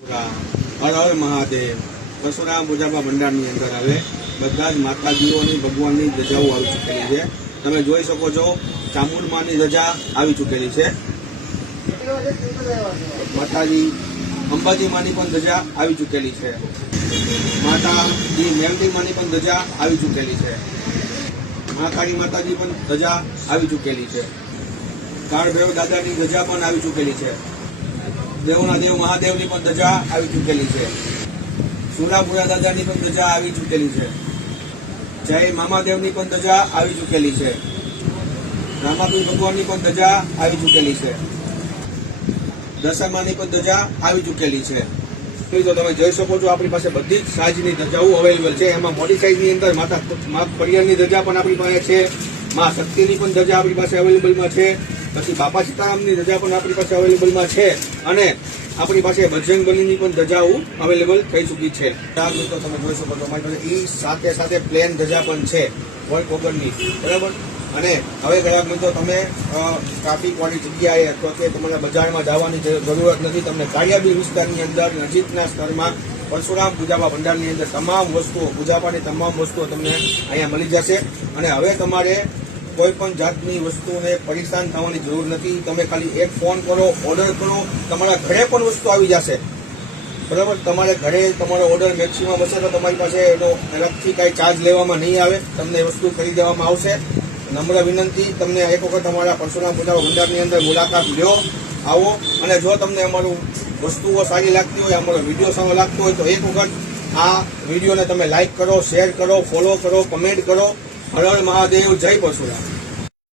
હર હર મહાદેવ. પરશુરામ પૂજાપા ભંડારની અંદર હવે બધા જ માતાજીઓની ભગવાનની ધજાઓ આવી ચૂકેલી છે. તમે જોઈ શકો છો ચામુંડમાની ધજા આવી ચૂકેલી છે. માતાજી અંબાજી માની પણ ધજા આવી ચૂકેલી છે. માતાજી મેલડી માની પણ ધજા આવી ચૂકેલી છે. મહાકાળી માતાજી પણ ધજા આવી ચૂકેલી છે. કાળભૈરવ દાદાની ધજા પણ આવી ચૂકેલી છે. દેવોના દેવ મહાદેવની પણ ધજા આવી ચૂકેલી છે. સુરાપુરા દાદાની પણ ધજા આવી ચૂકેલી છે. જય મામાદેવની પણ ધજા આવી ચૂકેલી છે. રામાપીર ભગવાનની પણ ધજા આવી ચૂકેલી છે. દશામાની પણ ધજા આવી ચૂકેલી છે. તો તમે જોઈ શકો છો આપણી પાસે બધી જ સાઈઝની ધજાઓ અવેલેબલ છે. એમાં મોટી સાઈઝની અંદર મા પડિયારની ધજા પણ આપણી પાસે છે. મા શક્તિની પણ ધજા આપણી પાસે અવેલેબલમાં છે. પછી બાપા સીતારામની ધજા પણ આપણી પાસે અવેલેબલમાં છે. અને આપણી પાસે બજરંગબલીની પણ ધજાઓ અવેલેબલ થઈ ચૂકી છે. તો તમે જોઈ શકો છો અમારી પાસે એ સાથે સાથે પ્લેન ધજા પણ છે વર્ક વગરની, બરાબર. અને હવે ગ્રાહક મિત્રો તમે ટ્રાફિક વાળી જગ્યાએ અથવા કે તમારા બજારમાં જવાની જરૂરત નથી. તમને કાળિયાબીર વિસ્તારની અંદર નજીકના સ્થળમાં પરશુરામ પૂજાપા ભંડારની અંદર તમામ વસ્તુઓ, પૂજાપાની તમામ વસ્તુઓ તમને અહીંયા મળી જશે. અને હવે તમારે કોઈ પણ જાતની વસ્તુને પરેશાન થવાની જરૂર નથી. તમે ખાલી એક ફોન કરો, ઓર્ડર કરો, તમારા ઘરે પણ વસ્તુ આવી જશે, બરાબર. તમારે ઘરે તમારો ઓર્ડર મેક્સિમમ હશે તો તમારી પાસે એનો અલગથી કાંઈ ચાર્જ લેવામાં નહીં આવે. તમને વસ્તુ કરી દેવામાં આવશે. નમ્ર વિનંતી, તમને એક વખત અમારા પરશુરામ પૂજાપા ભંડારની અંદર મુલાકાત લ્યો, આવો. અને જો તમને અમારું વસ્તુઓ સારી લાગતી હોય, અમારો વિડીયો સારો લાગતો હોય તો એક વખત આ વિડીયોને તમે લાઇક કરો, શેર કરો, ફોલો કરો, કમેન્ટ કરો. હર હર મહાદેવ. જય પરશુરામ.